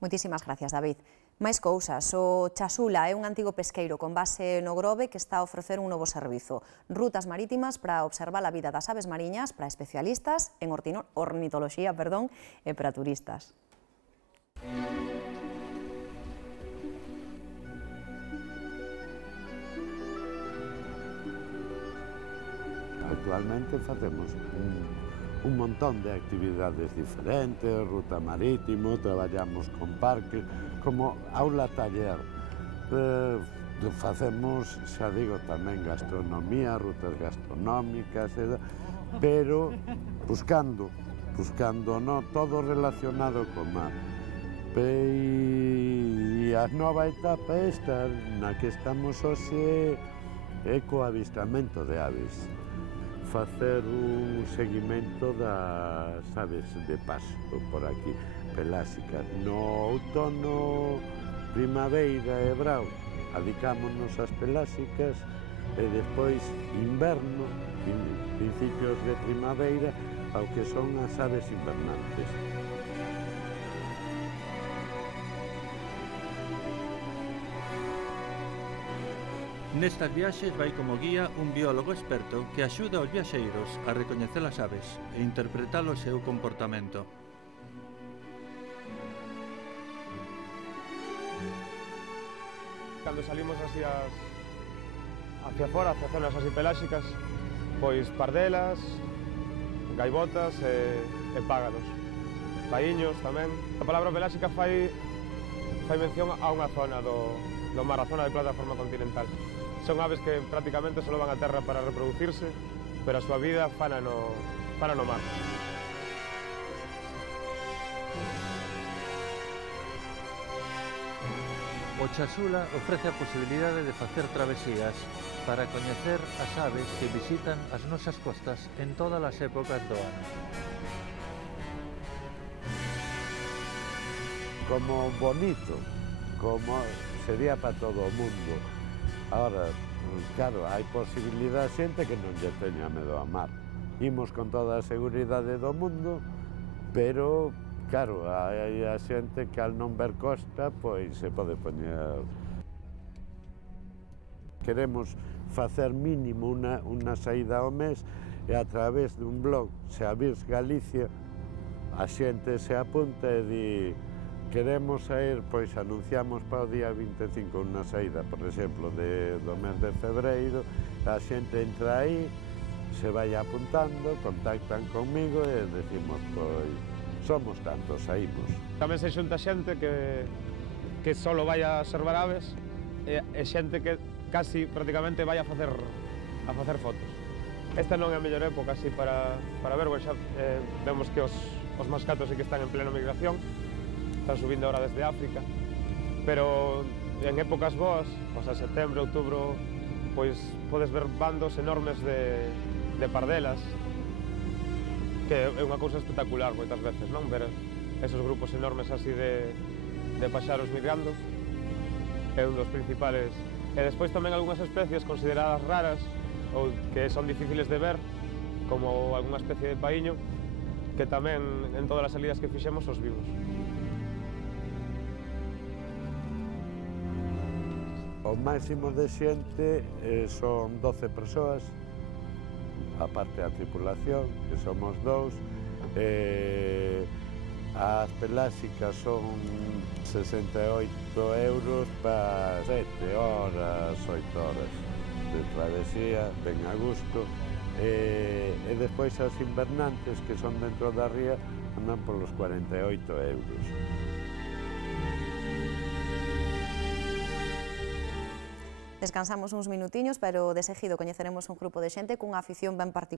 Moitísimas gracias, David. Máis cousas, o Chasula é un antigo pesqueiro con base no Grove que está a ofrecer un novo servizo. Rutas marítimas para observar a vida das aves mariñas para especialistas en ornitoloxía e para turistas. Actualmente facemos un montón de actividades diferentes, ruta marítimo, traballamos con parques, como aula taller. Facemos, xa digo, tamén gastronomía, rutas gastronómicas, pero buscando todo relacionado con mar. E a nova etapa esta na que estamos hoxe é co avistamento de aves. Facer un seguimento das aves de paso por aquí, pelásicas. No outono, primavera e brao, adicámonos ás pelásicas e despois inverno, principios de primavera, ao que son as aves invernantes. Nestas viaxes vai como guía un biólogo experto que axuda aos viaxeiros a recoñecer as aves e interpretar o seu comportamento. Cando salimos así hacia fora, hacia zonas así peláxicas, pois pardelas, gaivotas e págaros. Paíños tamén. A palabra peláxica fai mención a unha zona do mar, a zona de plataforma continental. Son aves que prácticamente só van a terra para reproducirse, pero a súa vida fana no mar. O Chasula ofrece a posibilidade de facer travesías para coñecer as aves que visitan as nosas costas en todas as épocas do ano. Como bonito, como sería para todo o mundo. Ahora, claro, hai posibilidade xente que non lle teña medo a mar. Imos con toda a seguridade do mundo, pero, claro, hai a xente que al non ver costa, pois se pode poñer. Queremos facer mínimo unha saída ao mes e a través dun blog, Seavirs Galicia, a xente se apunta e di queremos sair, pois anunciamos para o día 25 unha saída, por exemplo, do mes de febreiro, a xente entra aí, se vai apuntando, contactan conmigo e decimos, pois, somos tantos, saímos. Tamén se xunta xente que só vai a observar aves e xente que casi prácticamente vai a facer fotos. Esta non é a mellor época así para ver, xa vemos que os mascatos sí que están en pleno migración, están subindo ahora desde África, pero en épocas boas, o sea, setembro, outubro, pois podes ver bandos enormes de pardelas, que é unha cousa espectacular moitas veces, non? Ver esos grupos enormes así de paxaros migrando é un dos principales. E despois tamén algunhas especies consideradas raras ou que son difíciles de ver, como algunha especie de paíño, que tamén en todas as salidas que fixemos os vimos. O máximo de xente son 12 persoas, aparte a tripulación, que somos 2. As pelásicas son 68 euros para 7 horas, 8 horas de travesía, ben a gusto. E despois as invernantes, que son dentro da ría, andan polos 48 euros. Descansamos uns minutiños, pero de seguido coñeceremos un grupo de xente cunha afición ben particular